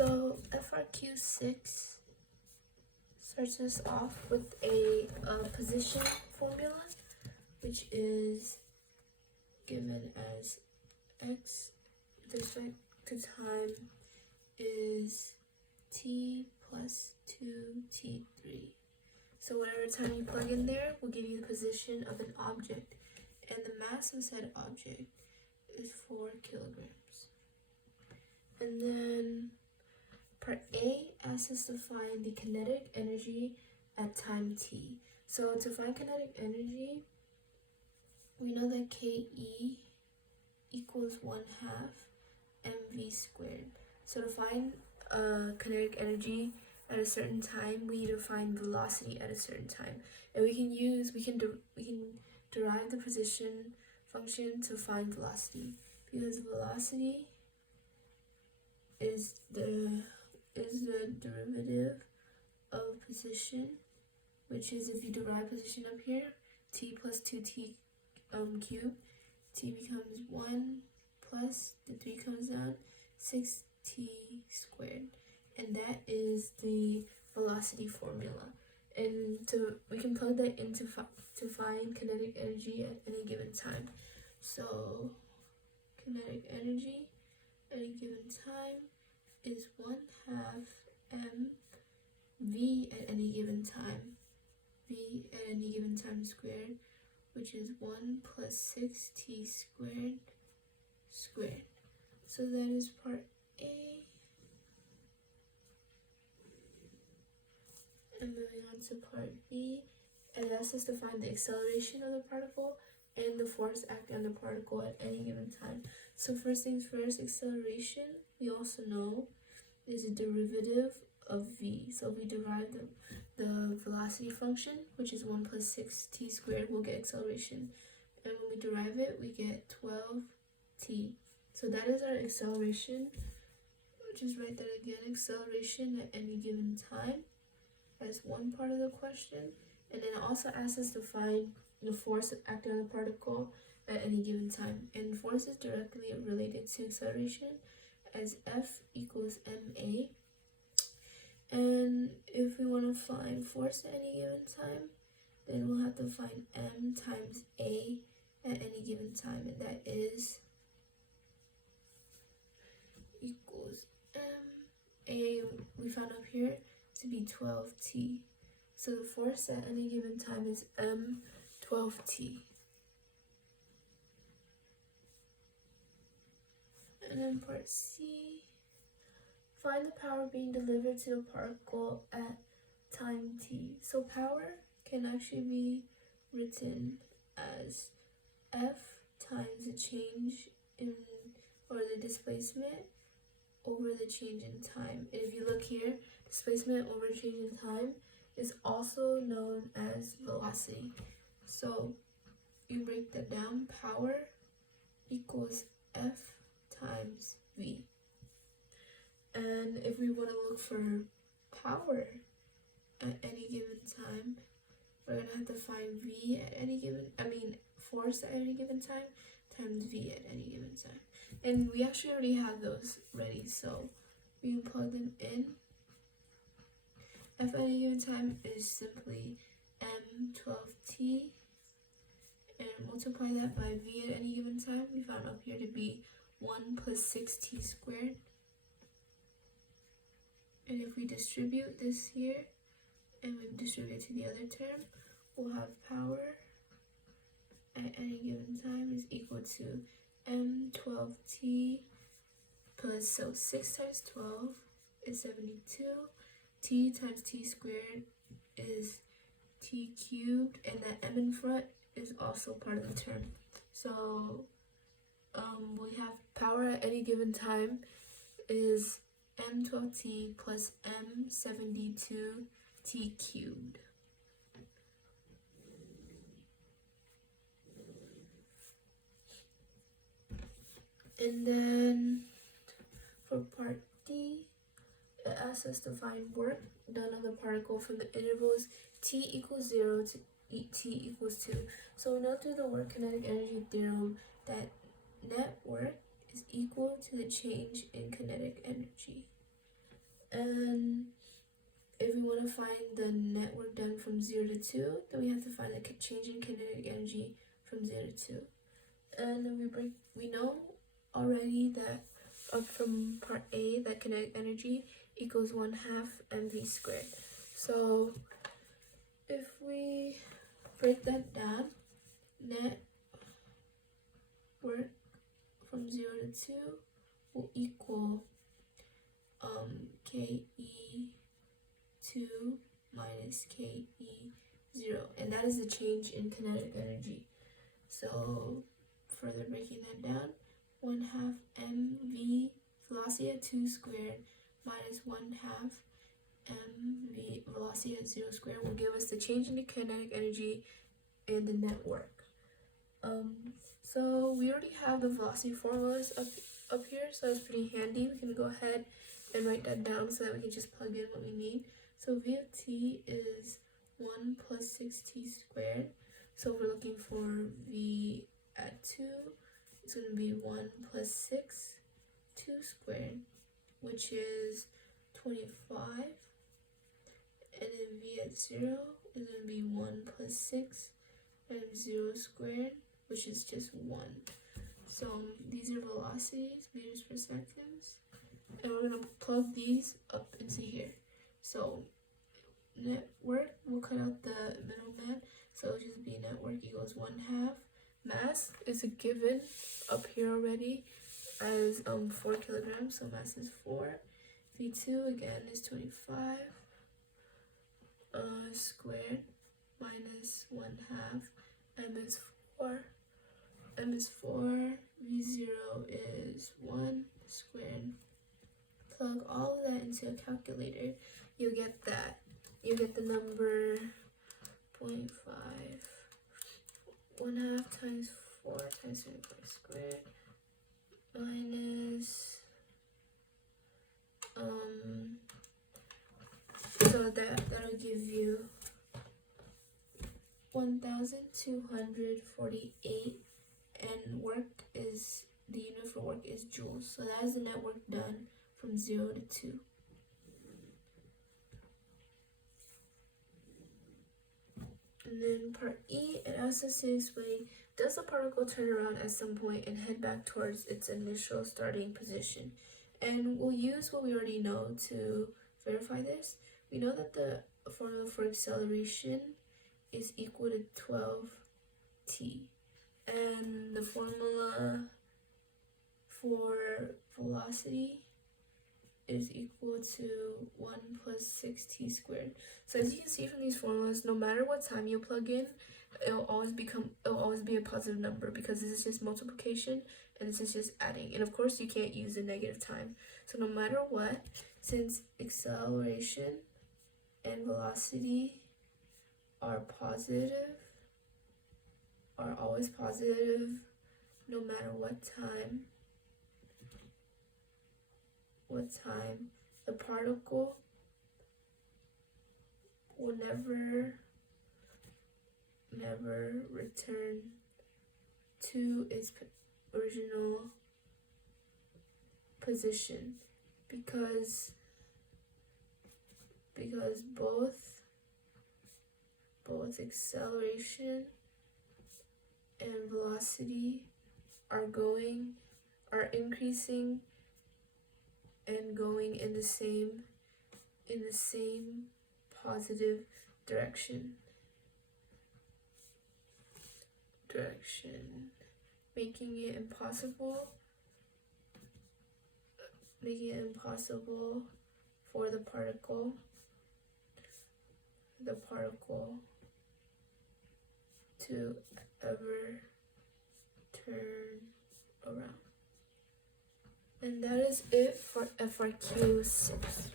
So FRQ6 starts us off with a position formula, which is given as x with respect to time is t plus 2t3. So whatever time you plug in there will give you the position of an object, and the mass of said object is 4 kilograms. And then part A asks us to find the kinetic energy at time t. So to find kinetic energy, we know that KE equals 1/2 mv squared. So to find kinetic energy at a certain time, we need to find velocity at a certain time, and we can derive the position function to find velocity, because velocity is the derivative of position, which is, if you derive position up here, t plus 2t cubed, t becomes 1 plus the 3 comes down, 6t squared, and that is the velocity formula. And we can plug that in to find kinetic energy at any given time. So kinetic energy at any given time is 1/2 mv at any given time, v at any given time squared, which is 1 plus 6t squared. So that is part A. And moving on to part B, it asks us to find the acceleration of the particle and the force acting on the particle at any given time. So first things first, acceleration, we also know, is a derivative of v. So if we derive the velocity function, which is 1 plus 6t squared, we'll get acceleration. And when we derive it, we get 12t. So that is our acceleration. Just write that again, acceleration at any given time. That's one part of the question. And then it also asks us to find the force acting on the particle at any given time. And force is directly related to acceleration, as F equals ma. And if we want to find force at any given time, then we'll have to find m times a at any given time, and that is equals a we found up here to be 12t. So the force at any given time is m12t. And then part C, find the power being delivered to the particle at time t. So power can actually be written as F times the change in, or the displacement over the change in time. And if you look here, displacement over change in time is also known as velocity. So you break that down, power equals F times v. And if we want to look for power at any given time, we're going to have to find v at any given, force at any given time times v at any given time. And we actually already have those ready, so we can plug them in. F at any given time is simply m12t, and multiply that by v at any given time. We found up here to be 1 plus 6t squared. And if we distribute this here, and we distribute it to the other term, we'll have power at any given time is equal to m12t plus, so 6 times 12 is 72, t times t squared is t cubed, and that m in front is also part of the term. So we have power at any given time is m12t plus m72t cubed. And then for part D, it asks us to find work done on the particle from the intervals t equals 0 to t equals 2. So we know through the work kinetic energy theorem that net work is equal to the change in kinetic energy. And if we want to find the net work done from 0 to 2, then we have to find the change in kinetic energy from 0 to 2. And then we know already that from part A that kinetic energy equals 1/2 mv squared. So if we break that down, net work from 0 to 2 will equal KE2 minus KE0, and that is the change in kinetic energy. So further breaking that down, 1/2 mv velocity at 2 squared minus 1/2 mv velocity at 0 squared will give us the change in the kinetic energy and the net work. So we already have the velocity formulas up here, so it's pretty handy. We can go ahead and write that down so that we can just plug in what we need. So V of t is 1 plus 6t squared. So we're looking for V at 2. It's going to be 1 plus 6, 2 squared, which is 25. And then V at 0 is going to be 1 plus 6 times 0 squared, which is just 1. So these are velocities, meters per seconds. And we're going to plug these up into here. So net work, we'll cut out the middleman. So it'll just be net work equals 1/2. Mass is a given up here already as 4 kilograms. So mass is 4. V2 again is 25 squared minus 1/2. M is 4. M is 4. V0 is 1 squared. Plug all of that into a calculator. You'll get that. You get the number 0.5. 1/2 times 4 times 25 squared minus so that'll give you 1,248, and work is the unit for work is joules. So that is the net work done from 0 to 2. And then part E, it asks us to explain, does the particle turn around at some point and head back towards its initial starting position? And we'll use what we already know to verify this. We know that the formula for acceleration is equal to 12t. And the formula for velocity is equal to 1 plus 6t squared. So as you can see from these formulas, no matter what time you plug in, it'll always be a positive number, because this is just multiplication and this is just adding. And of course you can't use the negative time. So no matter what, since acceleration and velocity are always positive, no matter what time, the particle will never return to its original position, because both acceleration and velocity are increasing and going in the same positive direction, making it impossible for the particle to ever turn around. And that is it for FRQ 6.